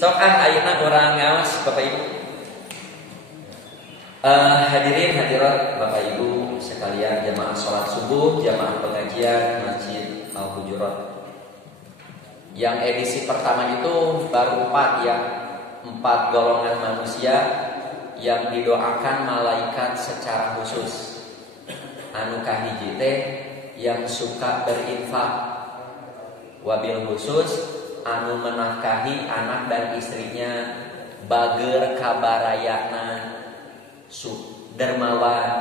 Sok ayeuna urang ngaos Bapak Ibu. Hadirin hadirat Bapak Ibu sekalian, jamaah sholat subuh, jamaah pengajian Masjid Al-Hujurat. Yang edisi pertama itu baru 4 ya, 4 golongan manusia yang didoakan malaikat secara khusus. Anu kahiji teh yang suka berinfak, wabil khusus anu menafkahi anak dan istrinya, bager kabarayana dermawan,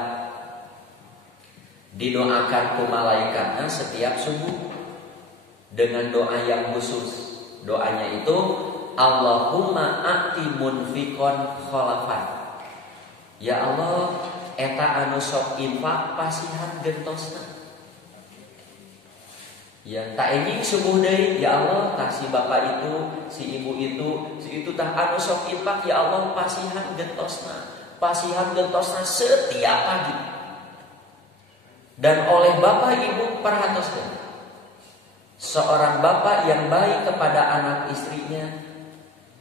didoakan ku malaikatna setiap subuh dengan doa yang khusus. Doanya itu Allahumma a'ti munfiqon kholafan. Ya Allah, eta anu sok infak pasihan gentosna. Ya, tak enjing subuh deui, ya Allah, tah si bapak itu, si ibu itu, si itu tah anu sok infak, ya Allah, pasihan gentosna setiap pagi. Dan oleh bapak ibu perhatoskeun, seorang bapak yang baik kepada anak istrinya,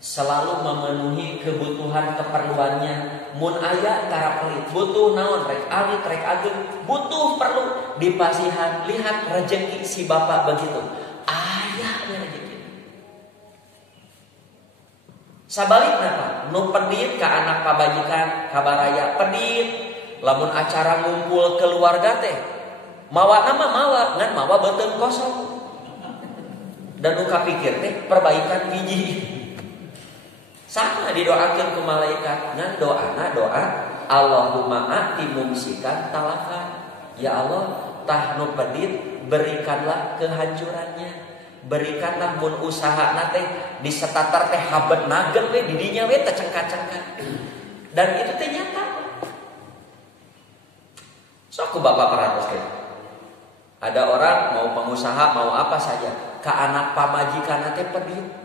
selalu memenuhi kebutuhan keperluannya. Mun aya tara pelit, butuh naon rek alit rek ageng, butuh perlu dipasihan. Lihat rezeki si bapak begitu, aya rezeki. Sabalikna Pak, nu pedit ka anak pabajikan, kabaraya pedit. Lamun acara ngumpul keluarga teh, mawa nama mawa, ngan mawa beuteung kosong. Dan nu kapikir teh perbaikan gigi. Sama didoakan ke malaikat ngan doa Allahumma a'ti mumsikan talakan. Ya Allah, tah nu pedit berikanlah kehancurannya. Berikanlah mun usahana teh disetatar teh habet nager we didinya we teh cengkat-cengkat. Dan itu teh nyata. Sok bapak perhatikan. Ada orang mau pengusaha mau apa saja, ka anak pamajikan teh pedit.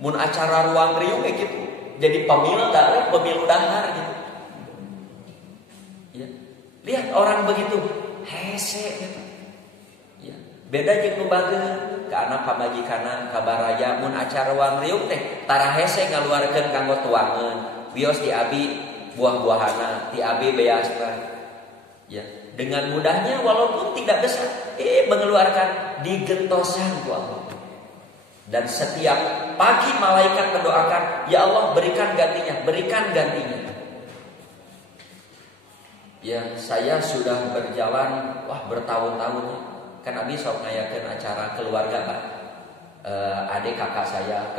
Mun acara ruang riung kayak gitu, jadi pemilu dahar gitu. Ya. Lihat orang begitu, hese gitu. Ya. Beda jeung nu bageun ka anak pamajikanna kabaraya mun acara ruang riung teh tara hese ngaluarkeun kanggo tuangeun, wios di abi buah-buahana, di abi beasna. Ya. Dengan mudahnya walaupun tidak besar, mengeluarkan digentosan ku Allah. Dan setiap pagi malaikat mendoakan, ya Allah berikan gantinya, berikan gantinya. Ya, saya sudah berjalan bertahun-tahun. Kan abi sok ngayakeun acara keluarga Pak. Adik kakak saya,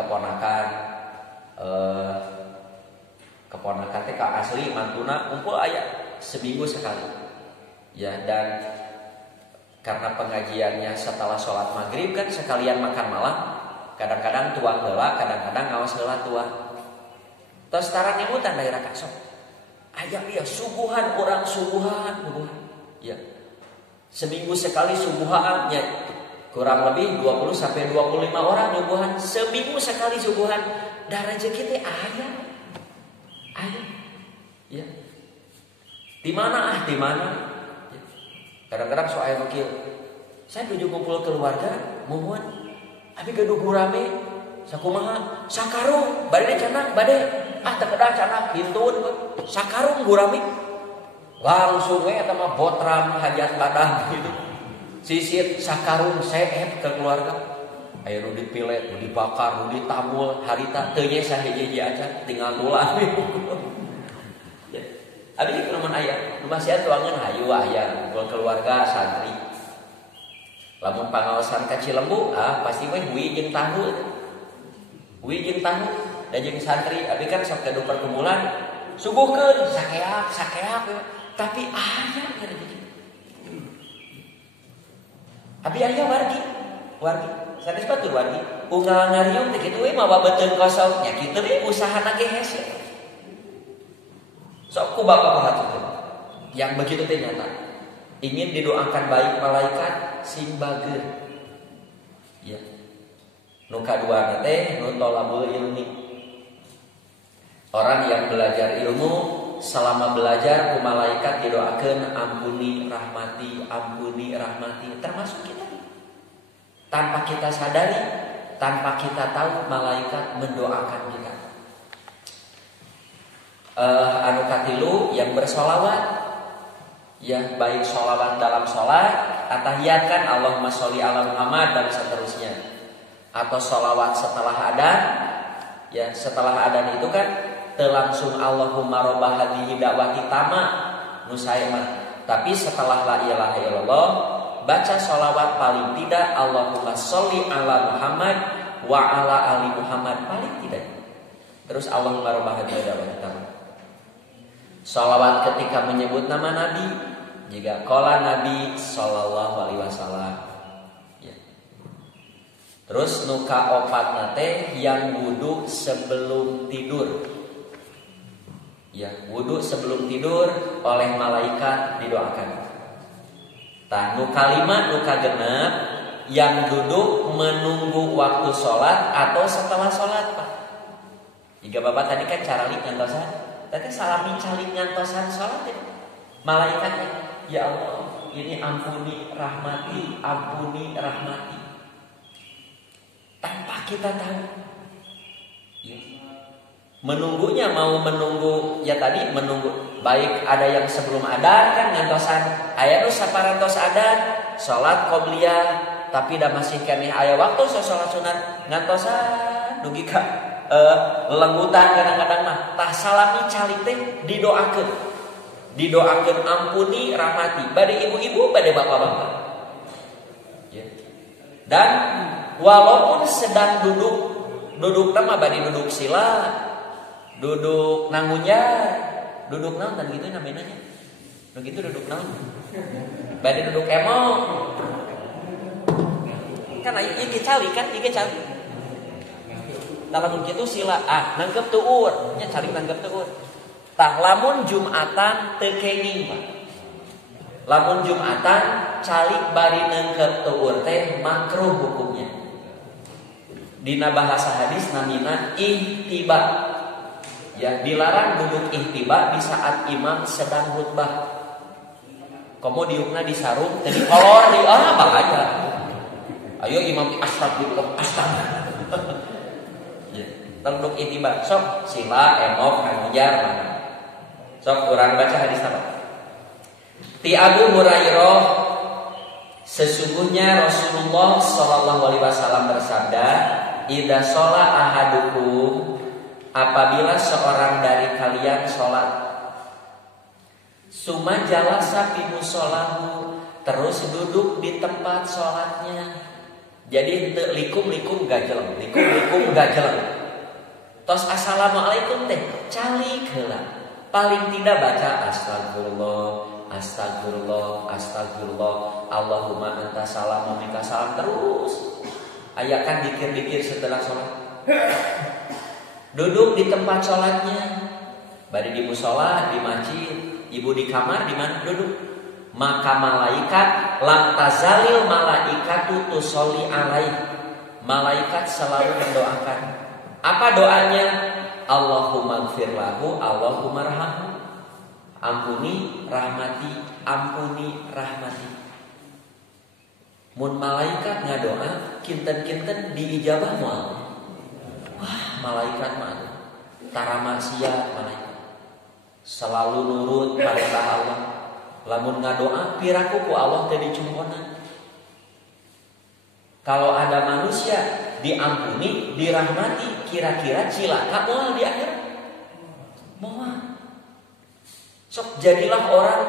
keponakan teh asli mantuna kumpul aya seminggu sekali. Ya, dan karena pengajiannya setelah sholat maghrib kan sekalian makan malam. Kadang-kadang tuang heula, kadang-kadang ngaos heula tuang. Terus tarang nyebutan daerah kasok. Aya dia subuhan orang subuhan. Ya. Seminggu sekali subuhan ya. Kurang lebih 20 sampai 25 orang subuhan. Seminggu sekali subuhan. Da rezeki teh aya. Aya. Ya. Di mana di mana? Ya. Kadang-kadang sok aya kieu. Saya tuju kumpul keluarga, muhun abi gaduh gurame sakumaha sakarung bade canang bade teu kedah canang hintun sakarung gurame langsung we eta mah botram hajat badan gitu sisit sakarung seet ke keluarga aya nu dipilet nu dibakar nu ditambul harita teu nya sahiji-hiji acan tinggal tulang ya abi di mun aya nu masih tuangan hayu aya keluarga santri. Lamun pangaosan ka Cilembu, pasti we hui jeung tahu. Hui jeung tahu, da jeung santri, abi kan sok gaduh perkumpulan, subuhkeun sakeak. Tapi aya rezeki. Abi aya wargi. Sanes batur wargi. Unggal ngariung teh kitu we mawa beuteung kosong, nya kitu we usahana ge hese. Sok ku bapak perhatikan. Yang begitu teh nyata. Ingin didoakan baik malaikat sing bager. Ya. Nu kaduana teh nu thalabul ilmi. Orang yang belajar ilmu selama belajar ku malaikat didoakeun ampuni rahmati, termasuk kita. Tanpa kita sadari tanpa kita tahu malaikat mendoakan kita. Anu katilu yang bersolawat, ya baik solawat dalam sholat, atahiyat kan Allahumma sholli ala Muhammad dan seterusnya, atau solawat setelah adzan, ya setelah adzan itu kan langsung Allahumma robba hadhihi da'wati tama nusaimah. Tapi setelah la ilaha illallah baca solawat paling tidak Allahumma sholli ala Muhammad wa ala ali Muhammad paling tidak. Terus Allahumma robba hadhihi da'wati tama. Salawat ketika menyebut nama Nabi, jika qala Nabi sallallahu alaihi wasallam. Ya. Terus nuka opat nate yang wudu sebelum tidur. Ya, wudu sebelum tidur oleh malaikat didoakan. Tah nuka 5 nuka genep yang duduk menunggu waktu sholat atau setelah sholat, Pak. Jika Bapak tadi kan carali ngantosan. Tadi salami calik nyantosan sholat ya. Malaikatnya, ya Allah, ini ampuni rahmati, ampuni rahmati. Tanpa kita tahu. Ya. Menunggunya mau menunggu, ya tadi menunggu. Baik ada yang sebelum adzan kan ngantosan. Aya nu saparantos adzan, sholat qobliyah, tapi dah masih keneh aya waktu sholat sunat ngantosan dugi ka lenggutan kadang-kadang mah tah salami calik teh didoakeun ampuni rahmati bade ibu-ibu bade bapak-bapak ya. Dan walaupun sedang duduk nama bade duduk sila, duduk nangunya, duduk naon dan gitu namanya begitu duduk naon bade duduk emong kan ieu calik kan ieu calik dalam begitu sila nanggep tuur nya cari nanggep tuur tah lamun jumatan teu kenging Pak. Lamun jumatan calik bari nanggep tuur teh makruh hukumnya. Dina bahasa hadis namina ihtiba. Ya dilarang duduk ihtiba di saat imam sedang khutbah. Komo diukna di sarung teh dikolor di bahaya. Ayo imam astagfirullah astagfirullah. Terduk itiba sok sila emok ngajar mana sok kurang baca hadis apa ti Abu Hurairah sesungguhnya Rasulullah sallallahu alaihi wasallam bersabda idza shola ahadukum apabila seorang dari kalian sholat summa jalasa fi musallahu terus duduk di tempat sholatnya jadi teu likum gajeleng tos assalamualaikum teh calik heula paling tidak baca astagfirullah Allahumma anta salam wa minka salam terus ayakan dikir-dikir setelah sholat duduk di tempat sholatnya bari di mushola di masjid ibu di kamar di mana duduk maka malaikat lam tazalil malaikatu tusolli alaih malaikat selalu mendoakan. Apa doanya? Allahumma gfir lahu, Allahumma rahmah. Ampuni rahmati, ampuni rahmati. Mun malaikat ngadoa, kinten-kinten diijabah moal. Wah, malaikat mah tara maksiat malaikat. Selalu nurut perintah Allah. Lamun ngadoa piraku ku Allah teh dicungkona. Kalau ada manusia diampuni, dirahmati, kira-kira cilaka moal di akhirat. Moal. Sok jadilah orang,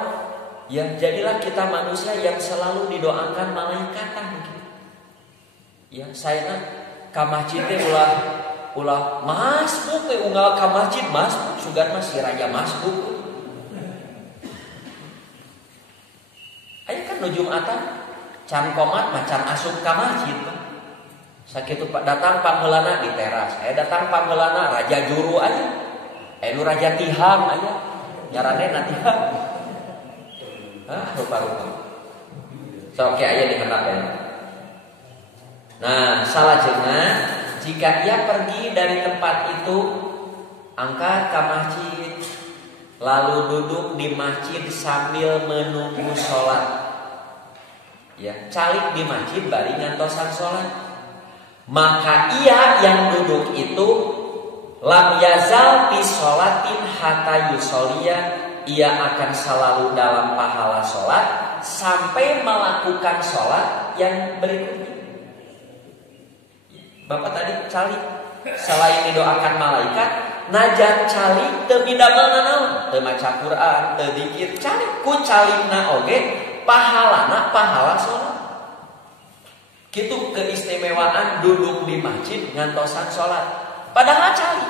ya jadilah kita manusia yang selalu didoakan malaikat mungkin. Ya saya ka masjid teh ulah masbuk we unggal ka masjid masbuk sugan mah si raja masbuk. Aya kan nu Jumatan can komat macan asup ka masjid. Sakitu datang pangheulana di teras. Datang pangheulana raja juru aja. Nu raja tihang aja. Nyaranena tihang. Rupa-rupa. So oke aya di handap ya. Nah, salajengna jika ia pergi dari tempat itu angkat ke masjid lalu duduk di masjid sambil menunggu sholat. Ya, calik di masjid bari ngantosan sholat. maka ia yang duduk itu lam yazal fi sholatin hatta yusolliya, ia akan selalu dalam pahala sholat sampai melakukan sholat yang berikutnya. Bapak tadi cali selain didoakan malaikat, najan cali teu bidamel nanaon, teu maca Quran, teu dzikir, cali ku calina oge pahalana pahala sholat. Kitu keistimewaan duduk di masjid ngantosan sholat. Padahal cali,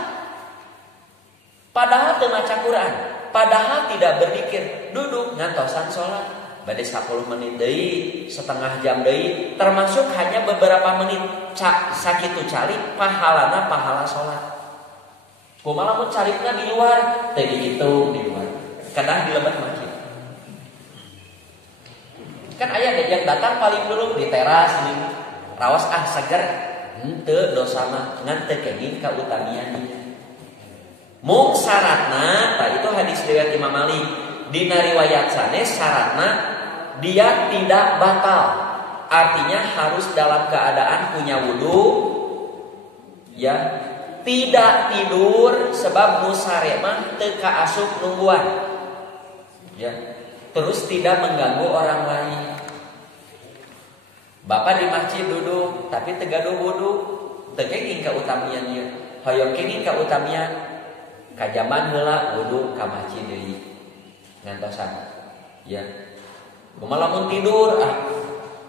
padahal teu maca Quran, padahal tidak berzikir, duduk ngantosan sholat. Bade 10 menit deui, setengah jam deui, termasuk hanya beberapa menit sakitu cali pahalana pahala sholat. Kumaha mun carina di luar, teu dihitung di luar. Kadang di lebat masjid. Kan aya yang datang paling dulu di teras ini. Rawas seger, henteu dosa mah ngan teu kenging ka utamian ieu. Mung syaratna, tah itu hadis riwayat Imam Malik. Dina riwayat sanes syaratna dia tidak batal. Artinya harus dalam keadaan punya wudu, ya, tidak tidur sebab musare mah teu kaasup nungguan, ya, terus tidak mengganggu orang lain. Bapak di masjid duduk tapi teu gaduh wudu, teu kenging ka utamian ieu. Hoyong kenging ka utamian, ka jaman heula wudu ka masjid deui. Ngantosan, ya. Kumaha lamun tidur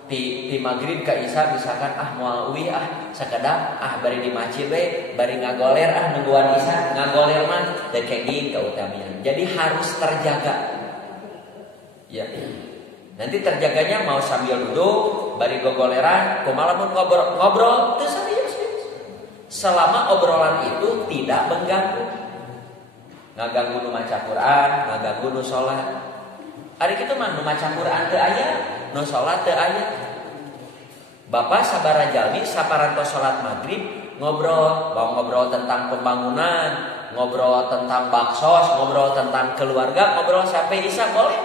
ti magrib ka isya misalkan moal uwi sakedak bari di masjid we bari ngagoler nungguan isya ngagoler mah teu kenging ka utamian. Jadi harus terjaga. Ya. Nanti terjaganya mau sambil duduk bari gogoleran kumaha lamun ngobrol teu serius. Selama obrolan itu tidak mengganggu. Ngaganggu nu maca Quran, ngaganggu nu salat. Ari kitu mah nu maca Quran teu aya, nu salat teu aya. Bapak sabaraha jalmi saparantos salat maghrib ngobrol tentang pembangunan, ngobrol tentang baksos, ngobrol tentang keluarga, ngobrol sampai isya boleh.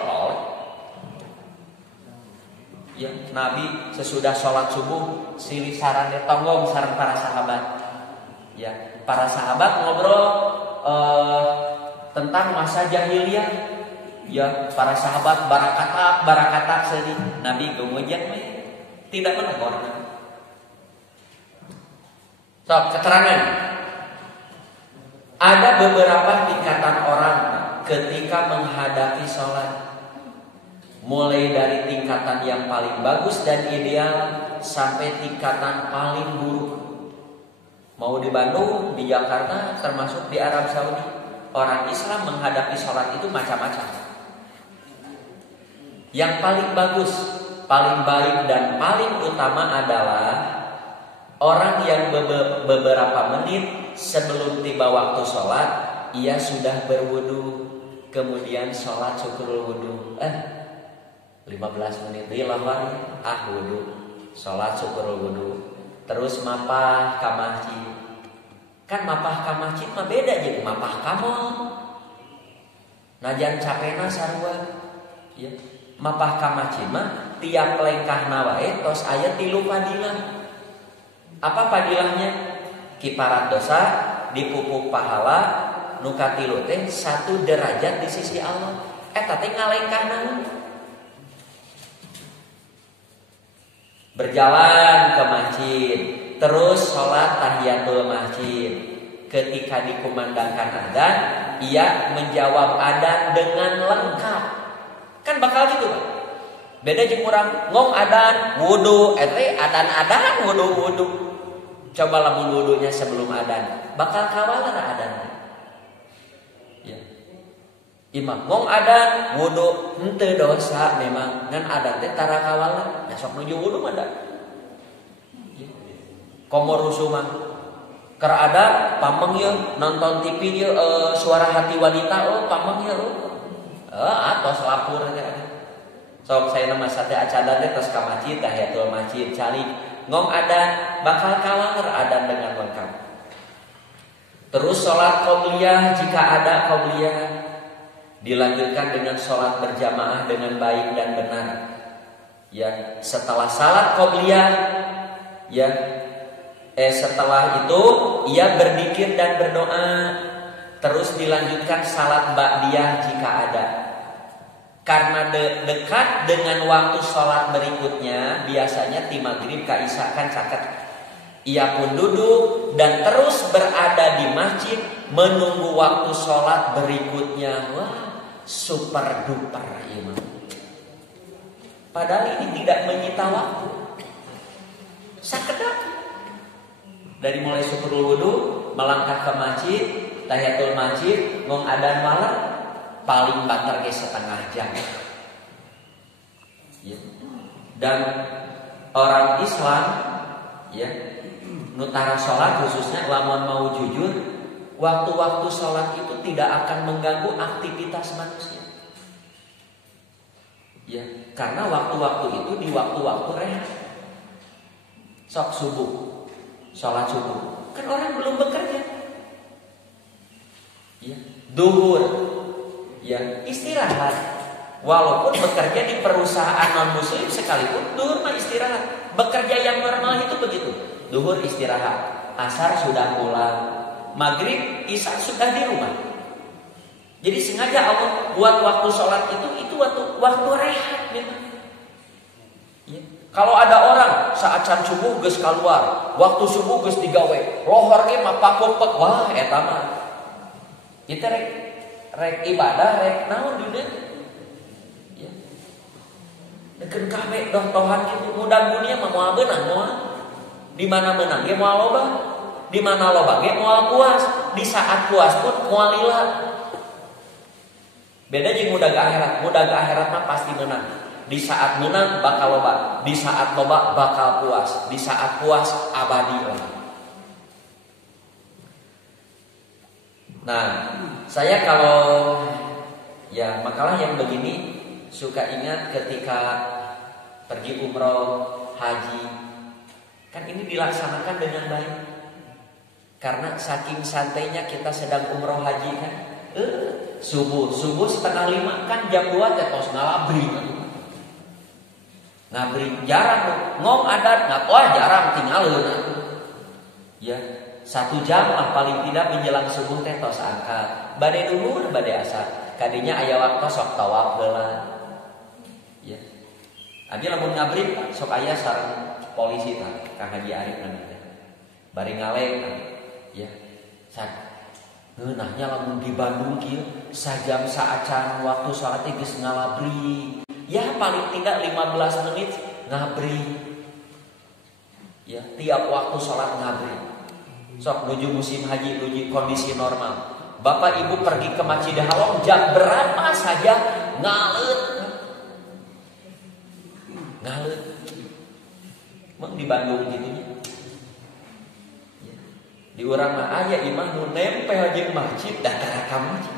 Ya, Nabi sesudah sholat subuh silih saran tonggong sareng para sahabat. Ya, para sahabat ngobrol tentang masa jahiliyah. Ya, para sahabat barakatak sedih. Nabi kemudian tidak menegur. So, keterangan. Ada beberapa tingkatan orang ketika menghadapi sholat. Mulai dari tingkatan yang paling bagus dan ideal sampai tingkatan paling buruk. Mau di Bandung, di Jakarta, termasuk di Arab Saudi, orang Islam menghadapi sholat itu macam-macam. Yang paling bagus, paling baik dan paling utama adalah orang yang beberapa menit sebelum tiba waktu sholat, ia sudah berwudu, kemudian sholat syukurul wudu. 15 menit deui lawan wudu, salat syukur wudu, terus mapah ka masjid. Kan mapah ka masjid mah beda jeung mapah ka mall. Najan capena sarua. Ya, mapah ka masjid mah tiap lengkahna wae tos aya 3 fadilah. Apa fadilahnya? Kiparat dosa, dipupuk pahala, nu katilu teh 1 derajat di sisi Allah. Eta teh ngalengkahna. Berjalan ke masjid, terus sholat tahiyatul masjid. Ketika dikumandangkan adzan, ia menjawab adzan dengan lengkap. Kan bakal gitu, Pak. Beda jeung urang ngong adzan wudu, adzan wudu. Coba lamun wudunya sebelum adzan, bakal kawaler adzan. Ya. Imam ngong adzan wudu henteu dosa memang ngan adzan teh tara kawaler. Sok nuju wudu mah da. Komo rusuh mah. Keur ada pameng ye nonton TV ye suara hati wanita pameng ye atos lapur teh. Sok saya nama sate acadan teh tos ka masjid tahiyatul masjid calik ngong ada bakal kawaler adan dengan lengkap. Terus salat qobliyah jika ada qobliyah dilanjutkan dengan salat berjamaah dengan baik dan benar. Ya, setelah salat qobliyah ya Setelah itu ia berzikir dan berdoa. Terus dilanjutkan salat ba'diyah jika ada. Karena dekat dengan waktu sholat berikutnya, biasanya ti maghrib ka isya kan caket. Ia pun duduk dan terus berada di masjid menunggu waktu sholat berikutnya. Wah, super duper imam. Padahal ini tidak menyita waktu. Sakedap. Dari mulai syukurul wudu, melangkah ke masjid, tahiyatul masjid, ngong adzan malam, paling banter ke setengah jam. Ya. Dan orang Islam, ya, nutara sholat khususnya, lamun mau jujur, waktu-waktu sholat itu tidak akan mengganggu aktivitas manusia. Ya, karena waktu-waktu itu di waktu-waktu rehat. Sok subuh, sholat subuh, kan orang belum bekerja. Ya, duhur, ya istirahat. Walaupun bekerja di perusahaan non muslim sekalipun, duhur mah istirahat. Bekerja yang normal itu begitu. Duhur istirahat, asar sudah pulang, maghrib, isya sudah di rumah. Jadi sengaja Allah buat waktu sholat itu waktu rehat memang. Ya. Kalau ada orang saat can subuh geus keluar, waktu subuh geus digawe, lohor ge mah pakopek, wah eta mah. Kita rek ibadah, rek naon dunia. Ya. Deukeun kabeh doh tohan kitu, mudah dunia mah moal beunang moal. Di mana menang ge moal loba, di mana loba ge moal puas, di saat puas pun moal lila. Beda jeung mudah ke akhirat mah pasti menang. Di saat menang bakal loba, di saat loba bakal puas, di saat puas abadi. Nah, saya kalau ya makalah yang begini suka ingat ketika pergi umroh, haji. Kan ini dilaksanakan dengan baik. Karena saking santainya kita sedang umroh haji kan. Subuh 4:30 kan jam 2 teh tos ngalabri. Ngabri jarang ngom adat wah jarang tinggalin. Ya, 1 jam lah paling tidak menjelang subuh teh tos angkat. Bade duhur, bade asar. Kadinya aya waktu sok tawaf heula. Ya. Abi lamun ngabri sok aya sareng polisi tah Kang Haji Arif namanya. Bari ngaleng ya. Ngeunahnya lamun di Bandung kieu sajam saacan waktu salat geus ngalabri. Ya paling tidak 15 menit ngabri. Ya, tiap waktu sholat ngabri. Sok menuju musim haji, menuju kondisi normal. Bapak ibu pergi ke Masjidil Haram jam berapa saja ngalet. Ngalet. Emang di Bandung gitunya. Ya. Di urang mah aya imam nu nempel jeung masjid datang ka masjid.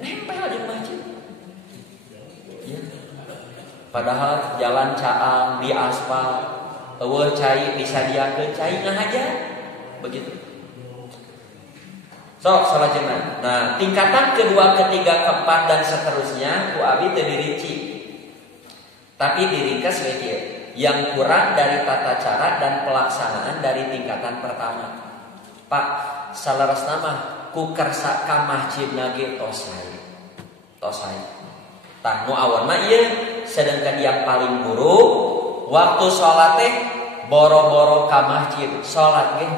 Nempel jeung masjid. Ya. Padahal jalan caang di aspal, eueuh cai disadiakeun cai ngahaja. Begitu. Sok salajengna. Nah, tingkatan kedua, ketiga, keempat dan seterusnya ku abi teu dirinci. Tapi diringkas we kieu. Yang kurang dari tata cara dan pelaksanaan dari tingkatan pertama. Pak, salerosna mah ku kersa ka masjidna ge tos sae. Tah nu awan mah ieu, sedangkan yang paling buruk waktu sholat teh boro-boro ka masjid sholat ge.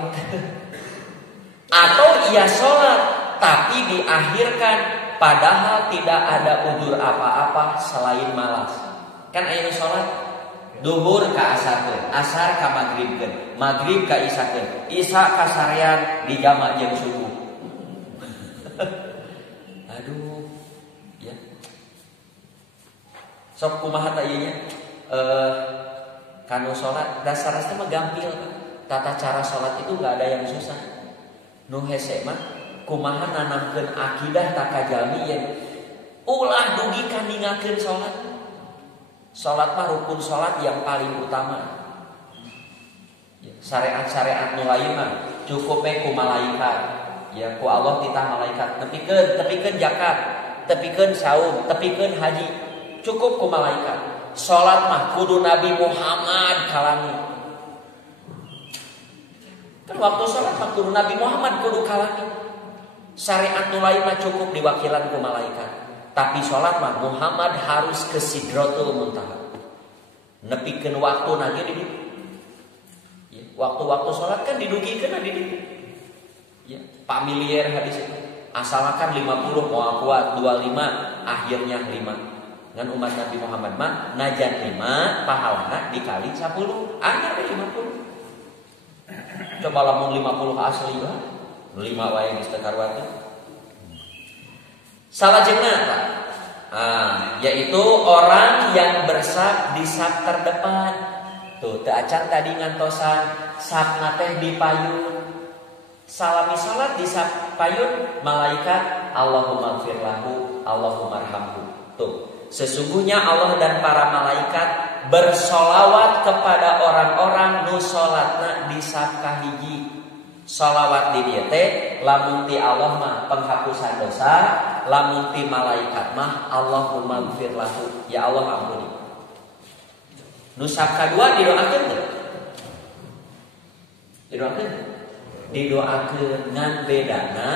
Atau ia sholat tapi diakhirkan padahal tidak ada udzur apa-apa selain malas. Kan aya sholat duhur ka asarkeun, asar ka maghribkeun, maghrib ka isyakeun, isya ka sarean di jamak jeung subuh. Aduh, ya. Sok kumaha teh ieu nya? Kanu sholat dasar-dasar mah gampil. Tata cara sholat itu gak ada yang susah. Nu hese mah kumaha nanamkeun akidah tak kajalmi yen ulah dugi kandingakeun sholat. Sholat mah rukun sholat yang paling utama. Syariat-syariat nu lain mah cukup ku malaikat. Ya ku Allah titah malaikat tepikeun zakat, tepikeun saum, tepikeun haji. Cukup ku malaikat. Sholat mah kudu Nabi Muhammad kalami. Kan waktu sholat waktu Nabi Muhammad kudu kalami. Syariat nu lain mah cukup diwakilan ku malaikat. Tapi sholat mah Muhammad harus ke Sidratul Muntaha. Nepikeun waktu nage di ditu. Ya, waktu-waktu sholat kan didugikeun di ditu. Ya, familiar hadis itu. Asalkan 50 moal kuat 25 akhirnya 5. Ngan umat Nabi Muhammad mah najan 5 pahalana dikali 10 akhirnya 50. Coba lamun 50 asli lah 5 wae geus teu karuat. Salajengna apa? Yaitu orang yang bersaf di saf terdepan. Tuh teu acan tadi ngantosan safna teh dipayun. Salami salat di saf payun malaikat Allahumma gfir lahu Allahumma arhamhu. Tuh, sesungguhnya Allah dan para malaikat bersolawat kepada orang-orang nu salatna di saf kahiji. Solawat di dieu teh lamun ti Allah mah penghapusan dosa, lamun ti malaikat mah Allahumma gfir lahu, ya Allah ampuni. Nu saf kadua didoakeun teu? Didoakeun? Didoakeun ngan bedana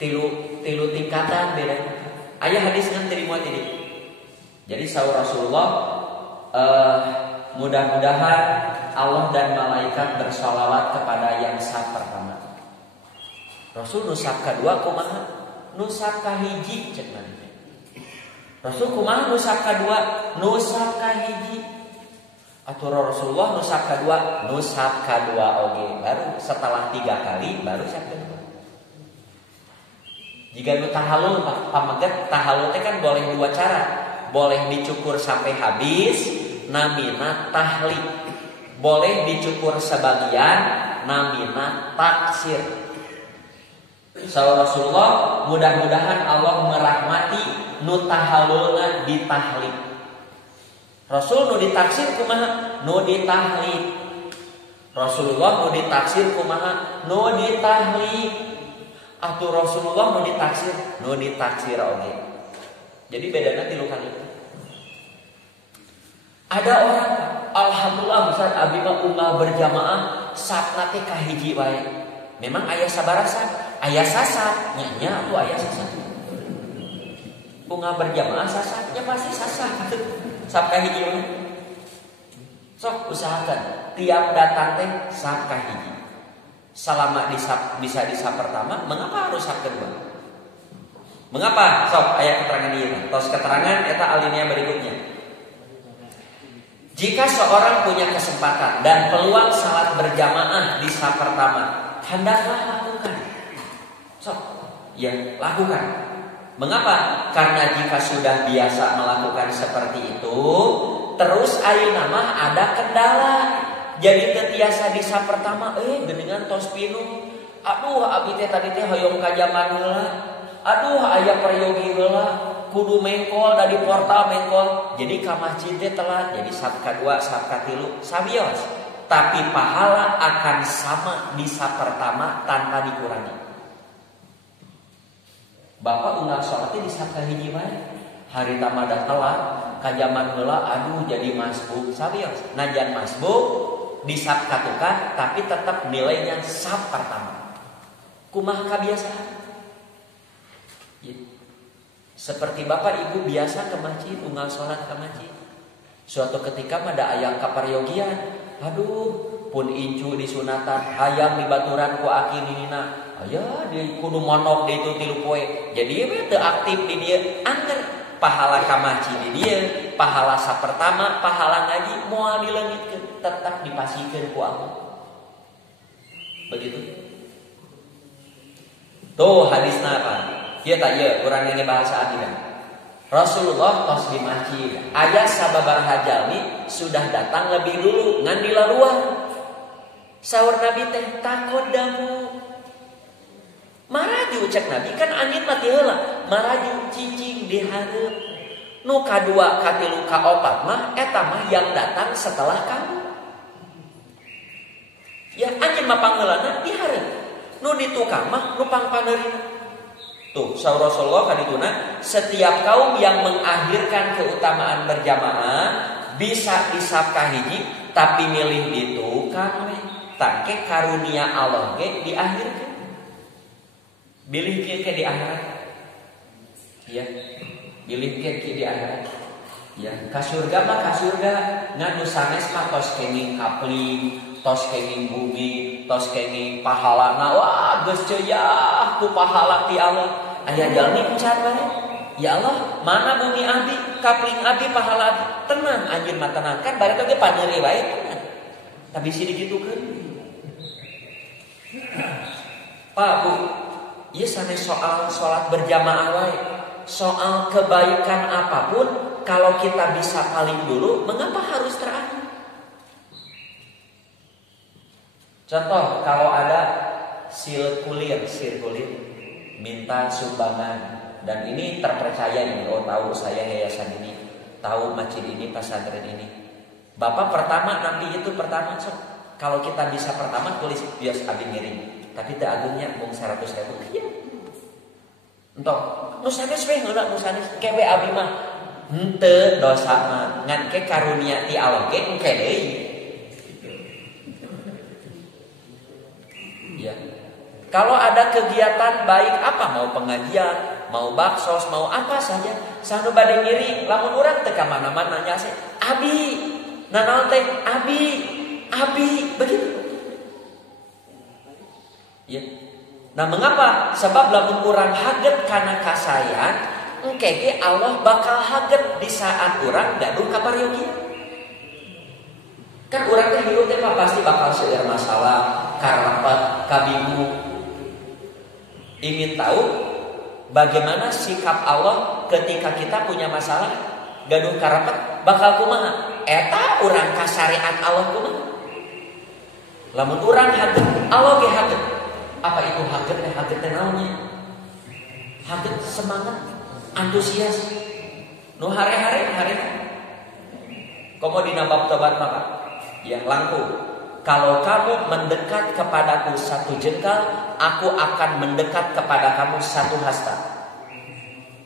tilu tingkatan bedana. Aya hadis ngan terima tadi. Jadi saur Rasulullah mudah-mudahan Allah dan malaikat bersolawat kepada yang saf pertama. Rasul nu saf kadua kumaha? Nu saf kahiji cek nanti. Rasul kumaha nu saf kadua? Nu saf kahiji. Atur Rasulullah nu saf kadua, nu saf kadua oge. Baru setelah 3 kali baru saf kedua. Jika nu tahallul pameget, tahallul teh kan boleh 2 cara. Boleh dicukur sampai habis, namina tahlik. Boleh dicukur sebagian, namina taksir. Saur Rasulullah, mudah-mudahan Allah merahmati nu tahallulna ditahlik. Rasul nu ditaksir kumaha? Nu ditahlik. Rasulullah nu ditaksir kumaha? Nu ditahlik. Atuh Rasulullah nu ditaksir oge. Jadi bedana tilu kali. Ada orang alhamdulillah Ustaz abi mah ummah berjamaah sapna teh kahiji wae. Memang aya sabaraha? Aya sasat, nya atuh aya sasat. Ummah berjamaah sasatnya pasti sasat. Sap kahiji wae. Sok usahakan tiap datang teh sap kahiji. Selama bisa di sap pertama, mengapa harus sap kedua? Mengapa? Sok aya keterangan ieu. Tos keterangan eta alinea berikutnya. Jika seorang punya kesempatan dan peluang salat berjamaah di saf pertama, hendaklah lakukan. Sok, ya lakukan. Mengapa? Karena jika sudah biasa melakukan seperti itu, terus ayeuna mah ada kendala. Jadi tetiasa di saf pertama, geuningan tos pinu. Aduh, abi teh tadi teh hoyong ka jaman heula. Aduh, aya peryogi heula. Kudu mengkol dari portal mengkol. Jadi ka masjid teh telat. Jadi saf kadua, saf katilu sabios. Tapi pahala akan sama di saf pertama tanpa dikurangi. Bapak unggal salatnya di saf kahiji wae. Hari tamadah telat, ka jaman heula aduh jadi masbuk sabios. Najan masbuk di saf katukan tapi tetap nilainya saf pertama. Kumaha kabiasaan? Seperti bapak ibu biasa ke masjid, unggal sholat ke masjid. Suatu ketika ada ayang kaparyogian, aduh, pun incu di sunatan, hayang di baturan ku aki ninina, aya di kudu monok di itu tilu poe. Jadi teu aktif di dia, angger pahala ka masjid di dia, pahala sa pertama, pahala ngaji moal dileungitkeun, tetap dipasikeun ku Allah. Begitu. Tuh hadisna apa? Ieu tak ieu urang ini bahasa akidah. Rasulullah pas di masjid, aya sababaraha jalmi sudah datang lebih dulu ngan dilaluan. Saur Nabi teh takodamu. Maraju cek Nabi kan angin mati heula, maraju cicing dihareup. Nu kadua katilu kaopat mah eta mah yang datang setelah kamu. Ya angin mah pangeulana dihareup. Nu ditukang mah nu pangpaneurina. Tuh, saur Rasulullah kadituna, setiap kaum yang mengakhirkan keutamaan berjamaah bisa di saf kahiji tapi milih ditukang we. tangke karunia Allah ge diakhirkeun. Bilih kieu ke di akhirat. Ya. Bilih kieu di akhirat. Ya, ka surga mah ka surga, ngan nu sanes mah tos kenging kapling, tos kenging bumi, tos kenging pahalana. Wah, geus ceuyah ku pahala ti Allah. Aya jalmi encan bae. Ya Allah, mana bumi abdi, kapling abdi, pahala abdi. Tenang, anjeun mah tenang kan bari ge paneuri wae tenang. Tapi sih digitukeun. Pak, Bu, ieu sanes soal salat berjamaah wae. Soal kebaikan apapun kalau kita bisa paling dulu, mengapa harus terakhir? Contoh, kalau ada sirkulir, minta sumbangan, dan ini terpercaya ini, oh tahu saya yayasan ini, tahu masjid ini, pesantren ini. Bapak pertama nanti itu pertama, so, kalau kita bisa pertama tulis bias abdi ngiring, tapi tak agungnya mung 100.000. Iya. Entok, nusanes we heula nusanes kewe abdi mah. Henteu dosana ngan ke karunia ti Allah ge engke deui. Ya. Kalau ada kegiatan baik apa mau pengajian, mau baksos, mau apa saja, sanu bade ngiri, lamun urang teu ka mana-mana nya se, abi, nanaon teh abi, begitu. Ya. Nah, mengapa? Sebab lamun urang haget kana kasayang, engke Allah bakal haget di saat urang gaduh ka pariogi. Kan urang teh hirup teh pasti bakal seueur masalah, karapat, kabingung. Ingin tahu bagaimana sikap Allah ketika kita punya masalah, gaduh karapat, bakal kumaha? Eta urang ka syariat Allah kumaha? Lamun urang haget, Allah ge haget. Apa itu haget teh? Haget teh naonnya? Haget semangat, antusias. Nu hare-hare. Komo dina bab tobat maka ya langkung. Kalau kamu mendekat kepadaku 1 jengkal, aku akan mendekat kepada kamu 1 hasta.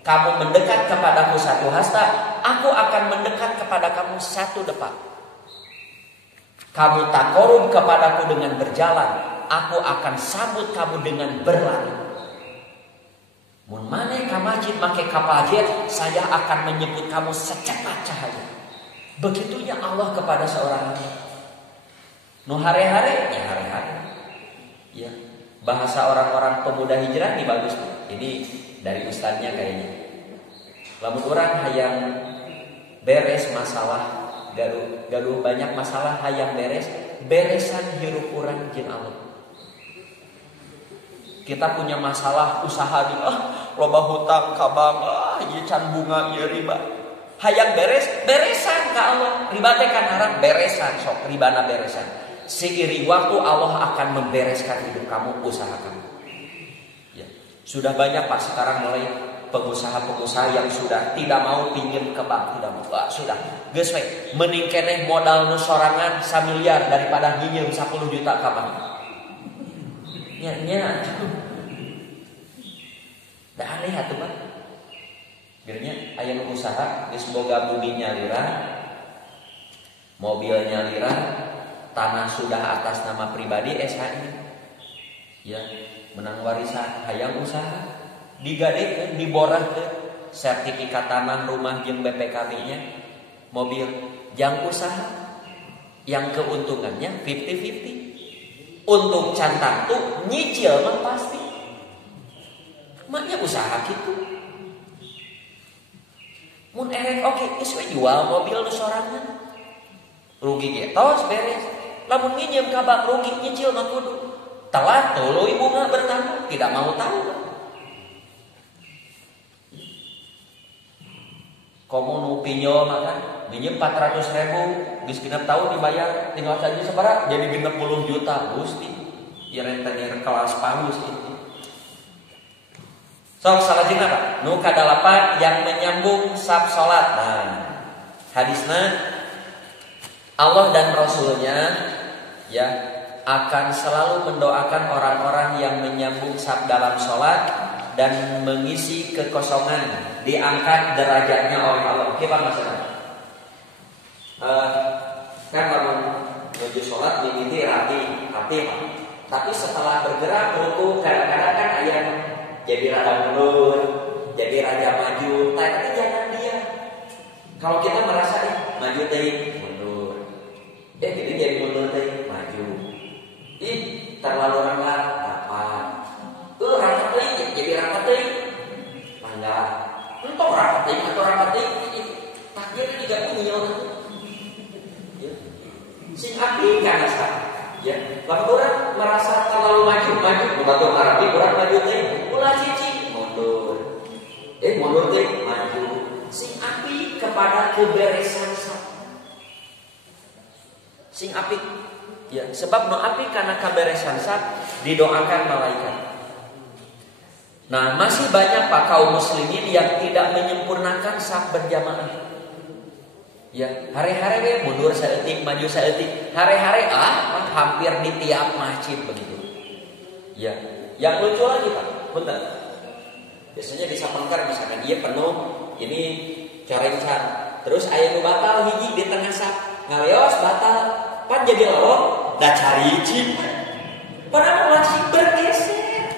Kamu mendekat kepadaku 1 hasta, aku akan mendekat kepada kamu 1 depak. Kamu takorub kepadaku dengan berjalan, aku akan sambut kamu dengan berlari. Mun maneh ka masjid make kapal jet, saya akan menyebut kamu secepat cahaya. Begitunya Allah kepada seorang hamba. Nu hare-hare, ya hare-hare. Ya, bahasa orang-orang pemuda hijrah ini bagus tuh. Ini dari ustadznya kayaknya. Lamun urang hayang beres masalah, gaduh banyak masalah hayang beresan hirup urang jeung Allah. Kita punya masalah usaha di loba hutang ka bank, ieu can bunga ieu riba. Hayang beresan ka Allah. Riba teh kan haram, beresan sok ribana beresan. Seiring waktu Allah akan membereskan hidup kamu, usaha kamu. Ya. Sudah banyak Pak sekarang mulai pengusaha-pengusaha yang sudah tidak mau pinjam ke bank, tidak mau. Sudah, geus we mending keneh modal nu sorangan 1 miliar daripada nginjem 10 juta ka bank. Nya. Da aneh atuh Pak. Gernya aya nu usaha geus boga buminya lirah, mobilnya lirah, tanah sudah atas nama pribadi SHI. Ya, menang warisan hayang usaha, digadekeun, diborahkeun sertifikat tanah, rumah jeung BPKB-nya, mobil, jang usaha yang keuntungannya 50-50. Untuk cantang tuh nyicil mah pasti. Maknya usaha gitu. Mun erek oke, geus we jual mobil nu sorangan. Rugi ge tos beres. Lamun nginjem ka bank rugi nyicil mah kudu. Telat tuluy bunga bertambah, tidak mau tahu. Komo nu pinjol makan, minjem 400.000, geus genep tahun dibayar, tinggal saja sabaraha jadi 60 juta Gusti. Ya rentenir kelas paus ini. Sok salajengna Pak, nu kadalapan yang menyambung sab salat. Nah, hadisna Allah dan Rasulnya ya akan selalu mendoakan orang-orang yang menyambung sab dalam sholat dan mengisi kekosongan, diangkat derajatnya oleh Allah. Oke Pak masalah. Kan kalau menuju sholat mimiti rapi, tapi setelah bergerak ruku kadang-kadang kan ayam jadi rada mundur, jadi rada maju. Tapi jangan dia. Kalau kita merasa maju teh mundur, jadi mundur teh maju. Terlalu rangkat rapat. Rapat teh jadi rapat teh. Mangga. Entong rapat teh atau rapat teh. Takdir juga punya orang. Sing api kan asa. Ya, lamun orang merasa terlalu maju, bukan arabi orang maju teh, ulah cicing mundur. Mundur teh maju. Sing api kepada keberesan sing api. Ya, sebab no api karena keberesan didoakan malaikat. Nah, masih banyak Pak kaum muslimin yang tidak menyempurnakan saf berjamaah. Ya, hari-hari mundur saeutik, maju saeutik. Hari-hari hampir di tiap masjid begitu. Ya, yang lucu lagi Pak, benar. Biasanya bisa pengker misalkan dia penuh, ini corencan. Terus aya nu batal hiji di tengah saf. Ngaleos batal, pan jadi lorong, da cari cip. Padahal masih bergeser.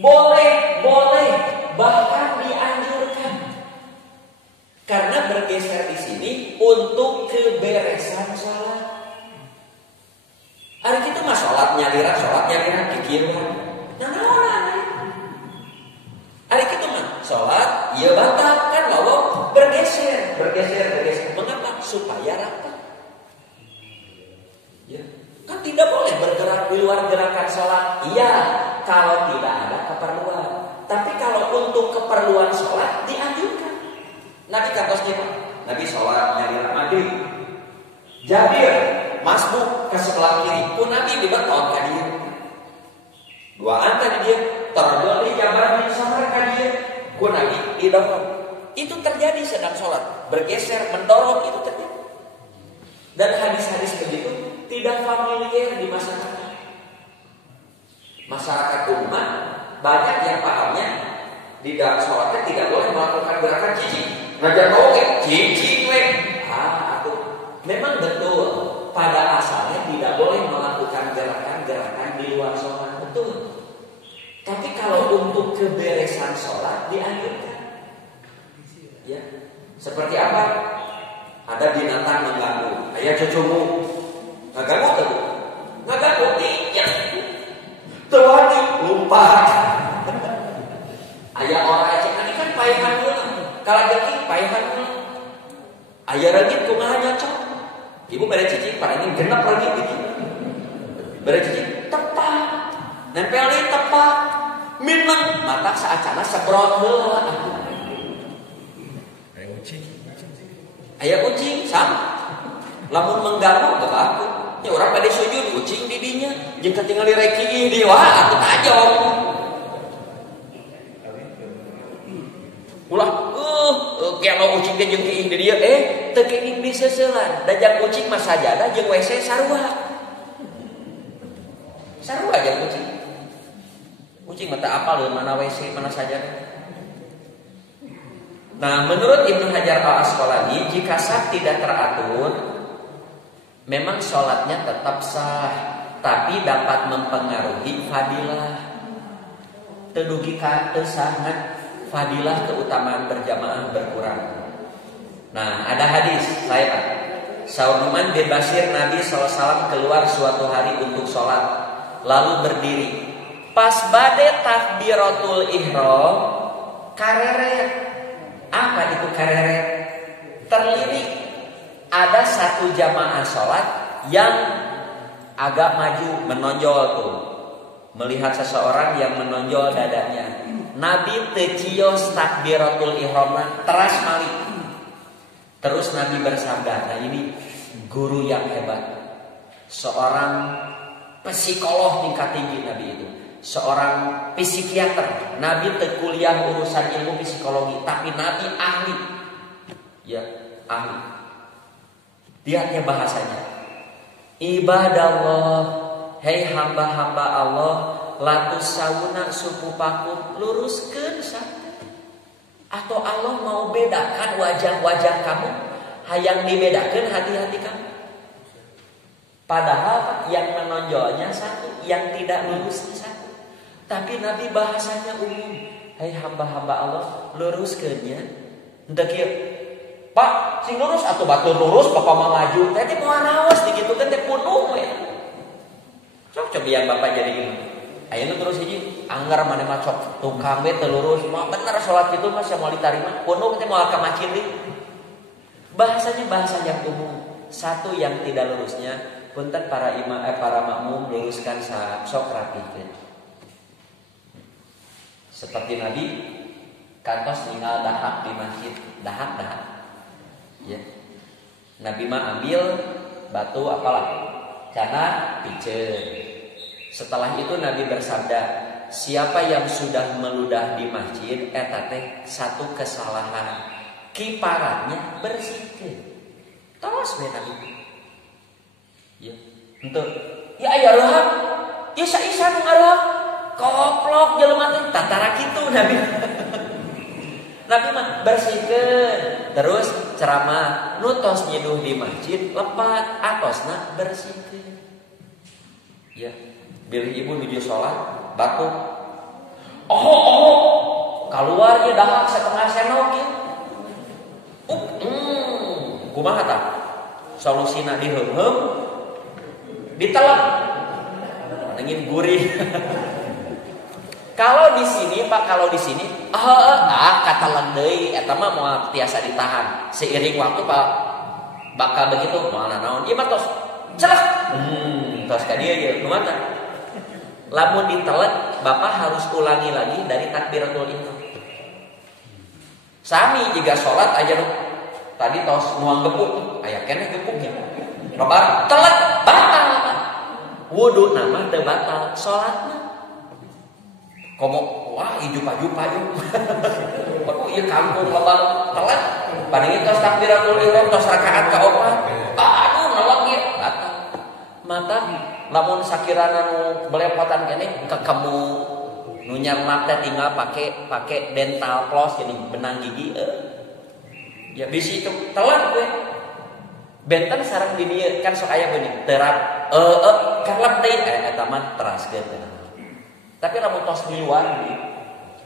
Boleh, bahkan dianjurkan. Karena bergeser di sini untuk keberesan sholat. Hari itu mah sholat nyaliran dikieuan. Hari itu mah sholat ieu batal kan lalu bergeser. Mengapa? Supaya rapat. Ya, kan tidak boleh bergerak di luar gerakan sholat. Iya, kalau tidak ada keperluan. Tapi kalau untuk keperluan sholat dianjurkan. Nabi katosnya Pak, Nabi sholat nyari maghrib. Jabir masbuk ke sebelah kiri, pun Nabi dibetot ke dia. Duaan tadi dia, terjadi jabar di samar ke dia, pun Nabi didorong. Itu terjadi sedang sholat, bergeser, mendorong itu terjadi. Dan hadis-hadis begitu tidak familiar di masyarakat. Masyarakat umat banyak yang pahamnya di dalam sholatnya tidak boleh melakukan gerakan cicing. Ngajar oke, cicing we. Memang betul pada asalnya tidak boleh melakukan gerakan-gerakan di luar sholat, betul. Tapi kalau untuk keberesan sholat dianjurkan. Ya, seperti apa? Ada binatang mengganggu. Ayah cucumu ngaganggu tuh, ngaganggu iya. Tuhan lupa. Ayah orang aja ini kan payahan dulu. Kalau jadi payahan dulu. Ayah lagi kumaha nyocok. Ibu bere cicing pada ini genep lagi gitu. Bere cicing tepat. Nempel di tepat. Mineng mata saacana sebrot heula. Ayah ucing sama. Lamun mengganggu gak aku. Ya orang pada sujud ucing di dinya. Jeung ketinggal di reki di wah aku tajam. Ulah kalau ucing teh jeung kiing di dieu teu kiing di seuselan. Dajak ucing mah sajadah jeung WC sarua. Sarua jeung ucing. Ucing mah teu apal mana WC mana sajadah. Nah, menurut Ibnu Hajar Al-Asqalani, jika saf tidak teratur, memang sholatnya tetap sah, tapi dapat mempengaruhi fadilah. Tedugi ka teu sangat fadilah keutamaan berjamaah berkurang. Nah, ada hadis saya Pak. Saunuman bin Bashir, Nabi SAW keluar suatu hari untuk sholat, lalu berdiri. Pas bade takbiratul ihram, kareret. Apa itu kareret? Terlirik. Ada satu jamaah sholat yang agak maju, menonjol tuh. Melihat seseorang yang menonjol dadanya. Nabi tecios takbiratul ihram teras mali. Terus Nabi bersabda, nah ini guru yang hebat. Seorang psikolog tingkat tinggi Nabi itu. Seorang psikiater. Nabi kuliah urusan ilmu psikologi, tapi Nabi ahli. Ya, ahli. Lihatnya bahasanya. Ibadallah, hei hamba-hamba Allah, latus sauna suku pakum, luruskeun sampai. Atau Allah mau bedakan wajah-wajah kamu, hayang dibedakan hati-hati kamu. Padahal yang menonjolnya satu, yang tidak lurusnya satu. Tapi Nabi bahasanya umum. Hai hamba-hamba Allah, luruskeunnya. Henteu kieu. Pak, sing lurus atuh batur lurus bapak mah ngaju. Teh moal raos digitukeun teh punuh we. Sok cobian bapak jadi imam. Ayeuna terus hiji, anggar maneh mah cok tukang we teu lurus, mah bener salat kitu mah sia moal ditarima. Punuh teh moal ka masjid deui. Bahasanya bahasa yang umum. Satu yang tidak lurusnya, punten para para makmum luruskan sok rapikeun. Seperti Nabi kantos ninggal dahak di masjid, dahak. Ya. Nabi mah ambil batu apalah? Cana piceun. Setelah itu Nabi bersabda, siapa yang sudah meludah di masjid eta teh satu kesalahan. Kiparatnya bersihkeun. Tos we Nabi. Ya. Henteu. Ya aya reuhap. Ya saisa nu ngareuhap. Koplok jelema teh tatara kitu Nabi. Nabi mah bersihkeun. Terus ceramah nu tos nyeduh di masjid lepat atosna bersihkeun. Ya. Bilih ibu nuju salat batuk. Oh. Keluar ye dahak setengah sendok ieu. Kumaha tah? Solusina diheum-heum ditelep. Angin gurih. Kalau di sini Pak, kata lendei eta mah moal tiasa ditahan. Seiring waktu Pak bakal begitu moal naon. Ieu mah tos celek. Tos ka dieu ye kumaha tah? Lamun ditelet Bapak harus ulangi lagi dari takbiratul ihram. Sami jika sholat aja nu tadi tos nuang gepuk, aya keneh gepuknya. Loba telet batal. Wudu nama teu batal, salatna. Komo wah ijupa-jupa yuk. Baru ieu kampung loba telet. Paling tos takbiratul ihram tos rakaat kaopat. Aduh nolong ieu batal. Mata lamun sakirana nu belepotan keneh ka kamu nu nyarmat teh tinggal pake dental floss jadi benang gigi ya bisi itu telat gue benten sareng di dieu kan sok aya beuni terap kalep deui eta mah teraskeun. Tapi lamun tos di luar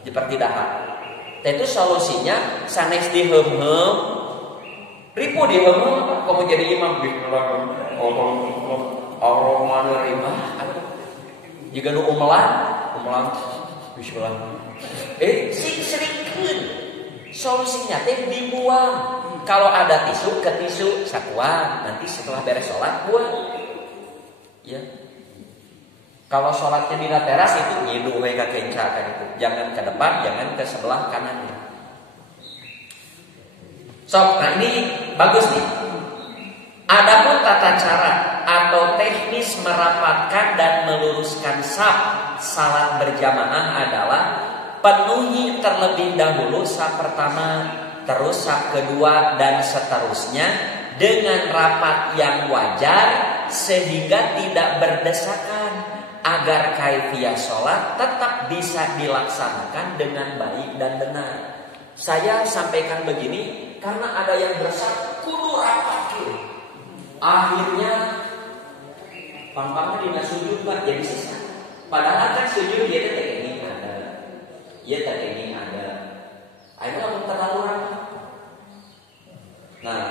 di pertidahan teh itu solusinya sanes diheum-heum ripu diheum kamu jadi imam Ar-Rahmanir-Rahim. Jika nu umelan bismillah. Sirikeun. Solusinya teh dibuang. Kalau ada tisu ke tisu sakuan, nanti setelah beres salat buang. Ya. Kalau salatnya di teras itu nyidu we ka kenca kan itu. Jangan ke depan, jangan ke sebelah kanannya. Nah ini bagus nih. Adapun tata cara atau teknis merapatkan dan meluruskan saf salat berjamaah adalah penuhi terlebih dahulu saf pertama, terus saf kedua dan seterusnya dengan rapat yang wajar sehingga tidak berdesakan agar kaifiah salat tetap bisa dilaksanakan dengan baik dan benar. Saya sampaikan begini karena ada yang berdesak kudu rapat. Akhirnya pampangnya dina sujud Pak jadi sesat. Padahal kan sujud dia teh ini ada. Dia teh ini ada. Akhirnya lamun terlalu rapat. Nah,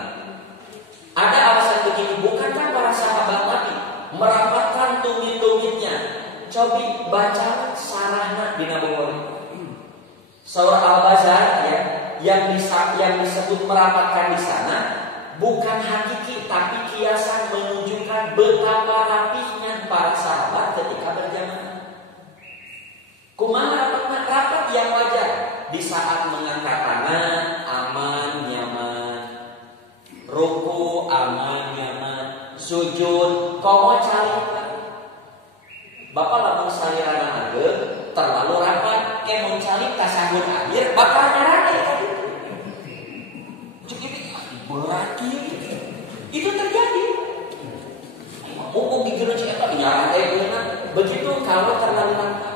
ada alasan begini, bukankah para sahabat Nabi merapatkan tumit-tumitnya? Cobi baca sarahna dina Bukhari. Surah Al-Bazar ya, yang disebut merapatkan di sana bukan hakiki tapi kiasan menunjukkan betapa rapihnya para sahabat ketika berjamaah. Kumaha rapat yang wajar di saat mengangkat tangan aman nyaman, ruku aman nyaman, sujud komo cari. Bapak lamun salirana hageun terlalu rapat ke mun cari tasahud akhir bakal nyarane tadi. Berarti itu terjadi. Mumpung digeus eta nyarang euna. Begitu kalau terlalu rapat.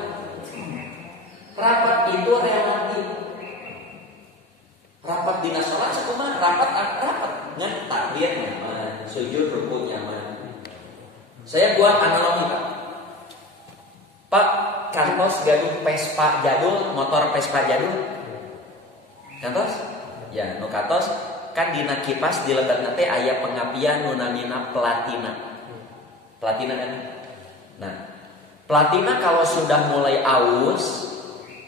Rapat itu relatif. Rapat dina salat sakumaha rapat ngan takbir nyaman, sujud ruku nyaman. Saya buat analogi Pak. Pak, kantos gaduh Vespa jadul, motor Vespa jadul. Kantos? Ya, nu kantos kan dina kipas di lebat teh aya pengapian nu namina platina. Platina kan? Nah, platina kalau sudah mulai aus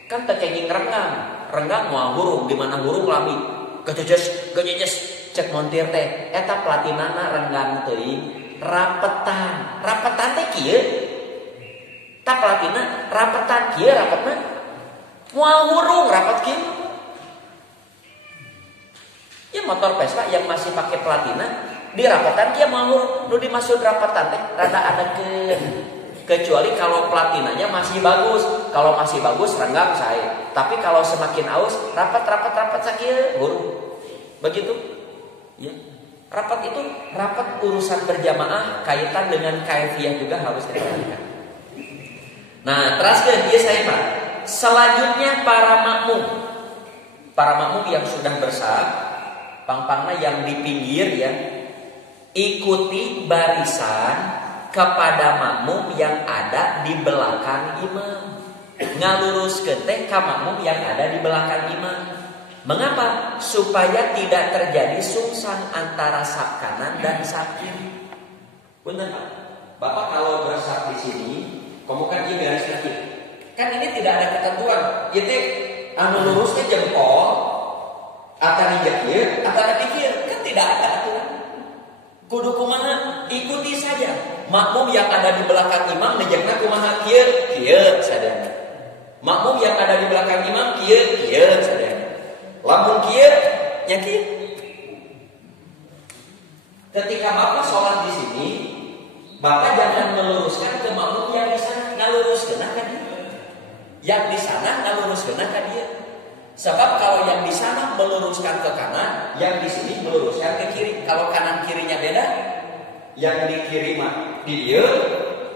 kan tekenging renggang moal hurung, di mana hurung lami gejejes cek montir teh eta platinana renggang teuing rapetan teh kieu tak platina rapetan kieu rapetna moal hurung rapet kieu ya motor Vespa yang masih pakai platina di rapetan kieu moal hurung nu dimaksud rapetan teh rada adekeun kecuali kalau platinanya masih bagus. Kalau masih bagus renggang sae, tapi kalau semakin aus rapat sakieu hurung begitu ya. Rapat itu rapat urusan berjamaah kaitan dengan kaifiah juga harus diperhatikan. Nah, teruskeun ieu saya Pak. Selanjutnya para makmum yang sudah bersah, pangpangna yang di pinggir ya, ikuti barisan kepada makmum yang ada di belakang imam. Ngaluruskeun teh ka makmum yang ada di belakang imam. Mengapa? Supaya tidak terjadi sungsang antara saf kanan dan saf kiri. Benar Pak? Bapak kalau bersaf di sini, kemudian ini garis kaki. Kan ini tidak ada ketentuan. Itu anu lurusnya jempol, atau di kieu, atau di kieu. Kan tidak ada aturan. Kudu kumaha? Ikuti saja. Makmum yang ada di belakang imam nejengna kumaha kieu sadayana. Makmum yang ada di belakang imam kieu sadayana. Lamun kieu nya kieu. Ketika Bapak sholat di sini, Bapak jangan meluruskan ke makmum yang di sana, ngaluruskeun ka dia. Yang di sana ngaluruskeun ka dia. Sebab kalau yang di sana meluruskan ke kanan, yang di sini meluruskan ke kiri. Kalau kanan kirinya beda, yang di kiri mah di dia,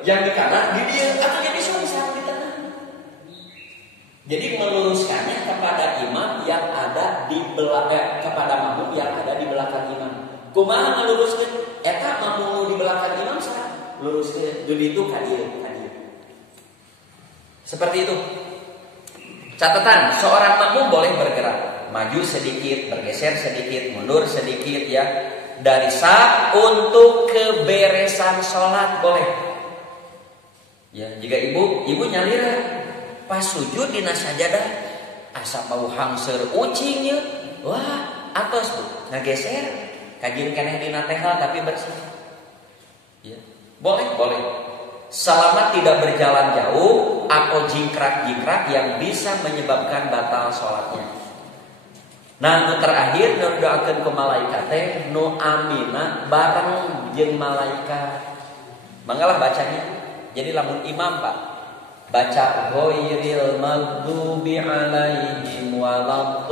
yang di kanan di dia, atau jadi sungsang di tengah. Jadi meluruskannya kepada imam yang ada di belakang, kepada makmum yang ada di belakang imam. Kumaha ngaluruskeun? Eta makmum di belakang imam saha? Luruskeun jadi itu ka dieu. Seperti itu. Catatan, seorang makmum boleh bergerak, maju sedikit, bergeser sedikit, mundur sedikit ya. Dari saf untuk keberesan sholat boleh. Ya, jika ibu nyalira pas sujud dina sajadah asa bau hangseur ucing ya. Wah, atos Bu, ngageser. Kajin keneh dina tehal tapi bersih. Ya, boleh. Selama tidak berjalan jauh atau jingkrak-jingkrak yang bisa menyebabkan batal sholatnya. Nah, nu terakhir nu doakeun ku malaikat teh nu amina bareng jeung malaikat. Manggalah bacanya. Jadi lamun imam Pak baca ghairil maghdubi alaihim waladdallin.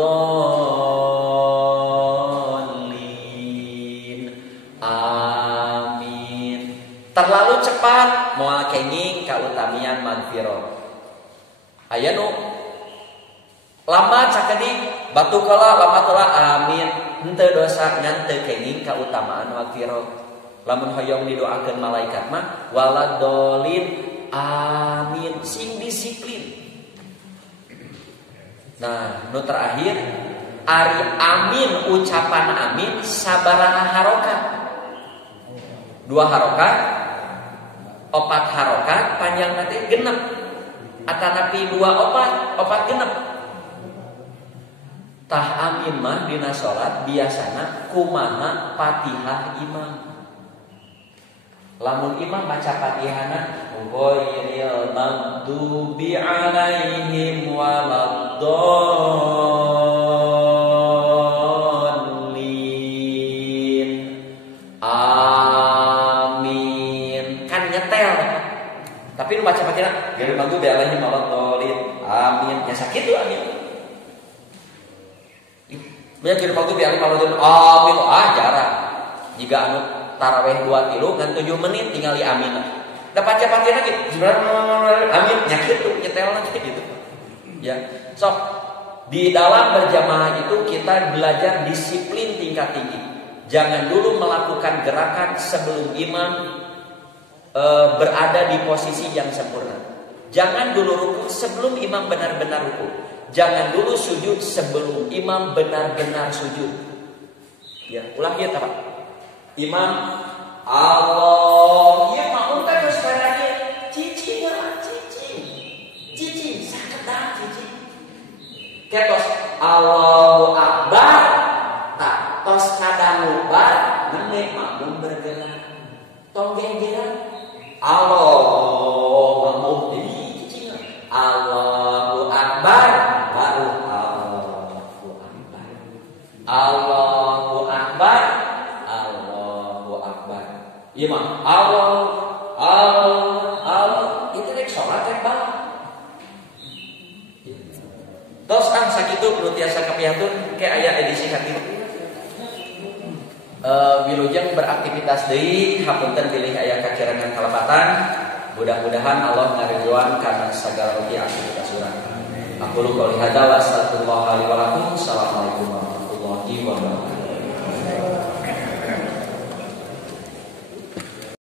Amin. Terlalu cepat moal kenging kautamian magfirah. Aya nu lambat sakeudik batu kala lambat kala amin. Henteu dosa ngan teu kenging kautamaan magfirah. Lamun hoyong didoakeun malaikat mah waladdallin amin sing disiplin. Nah, nu terakhir ari amin ucapan amin sabaraha harokat? 2 harokat, 4 harokat, panjang nanti genep. Atanapi 2 opat genep. Tah amin mah dina salat biasana kumaha Fatihah imam. Lamun imam baca Fatihahna ghairil maghdubi alaihim waladdallin. Amin. Kan nyetel. Tapi lu baca Fatihah ghairil maghdubi alaihim waladdallin. Amin. Ya sakit tuh amin. Banyak ghairil maghdubi alaihim waladdallin. Amin. Jarang. Jika anu tarawih 2 tilu kan 7 menit tinggal amin. Da baca Fatihah lagi. Amin nyakit tuh nyetel lagi gitu. Ya. Sok di dalam berjamaah itu kita belajar disiplin tingkat tinggi. Jangan dulu melakukan gerakan sebelum imam berada di posisi yang sempurna. Jangan dulu ruku sebelum imam benar-benar ruku. Jangan dulu sujud sebelum imam benar-benar sujud. Ya, ulang ya Pak. Imam Allah, ya makmum kan harus lagi cici ya, cici sakit dah cici. Ketos Allahu Akbar, tak tos kadang bar, neme makmum bergerak. Tong gegeran Allah makmum ini cici. Allahu Akbar, baru Allahu Akbar. Allahu Akbar. Iya mah, Allah, itu rek sholat rek bang. Tos kan sakitu nu tiasa kapiantun ke aya edisi sakitu. Wilujeng beraktivitas deui, hapunten pilih aya kacirangan kalepatan. Mudah-mudahan Allah ngaridhoan kana sagala rugi aktivitas urang. Aku qouli hadza wa astaghfirullah li wa lakum. Assalamualaikum.